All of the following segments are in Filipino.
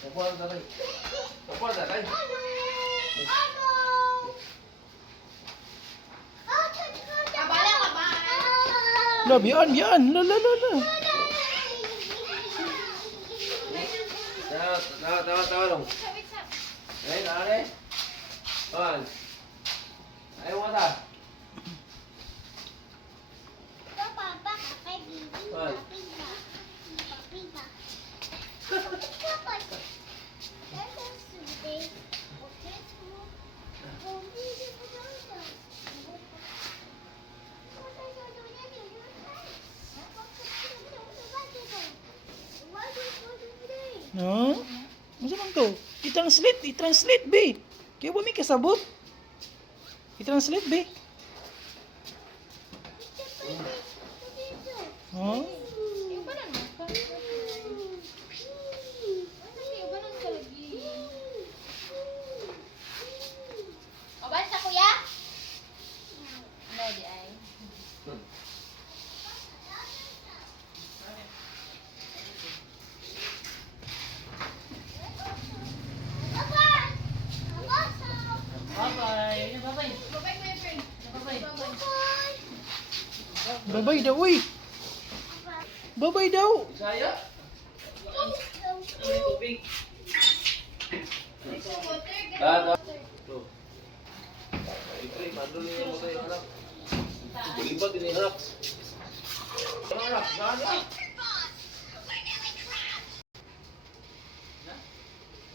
Kapal tatay. Kapal tatay. Kabala ka ba? La, biyan. La. Tawa dong. Nare. Pan. Ayo mata. Pan. No? Masa man to? I-translate, be. Kaya ba may kasabot? I-translate, be. Huh? Iba na no? Iba na kalagi. O ba sa kuya? Ano di ay? Bye-bye. Bye-bye. Babay my friend. Bye-bye. Babay daw, uy. Babay daw. Saya. May tubig. Tuh. Ikri, mandul ni mo tayo anak. Libat ini anak. Anak, sana.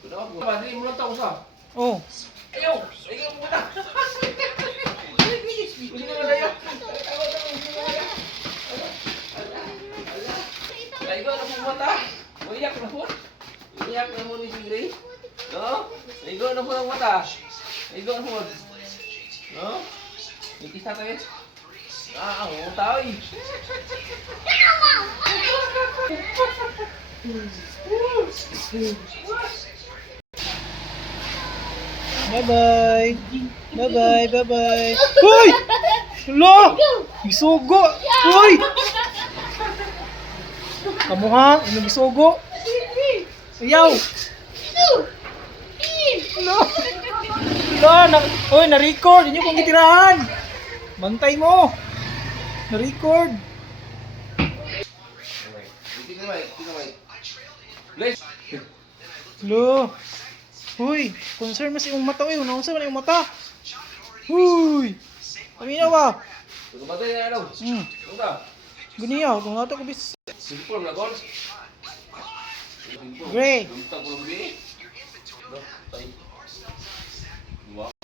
Kenapa? Apa ni mulut tahu sah? Oh. Ayo, ayo muna. Sino na tayo? Ayo na po mata. Uyak na po. Uyak na mo ni Sigri. No? Ayo na po ang mata. Ayo na po. No? Ikisa tayo. Ah, ang tayo. Bye-bye. Bye-bye. Hoy! Hala! Isugo! Hoy! Kamu ha? Ano isugo? Ayaw! Hala! Hala! Hoy, na-record! Hindi kong itirahan! Bantay mo! Na-record! Tingnan mo, tingnan mo. Let's. Hala! Hoy! Concern mas yung mata. Uy, unang-unsa man yung mata? Hoy! Paminaw ba? Tumatay na ano? Tuta. Ganiyaw, kung ato ko bis... Simple na gol. Gray. Tuntang ko lang bi. Wow.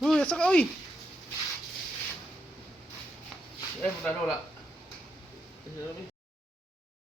Uy, asa ka, uy! Eh, puta wala.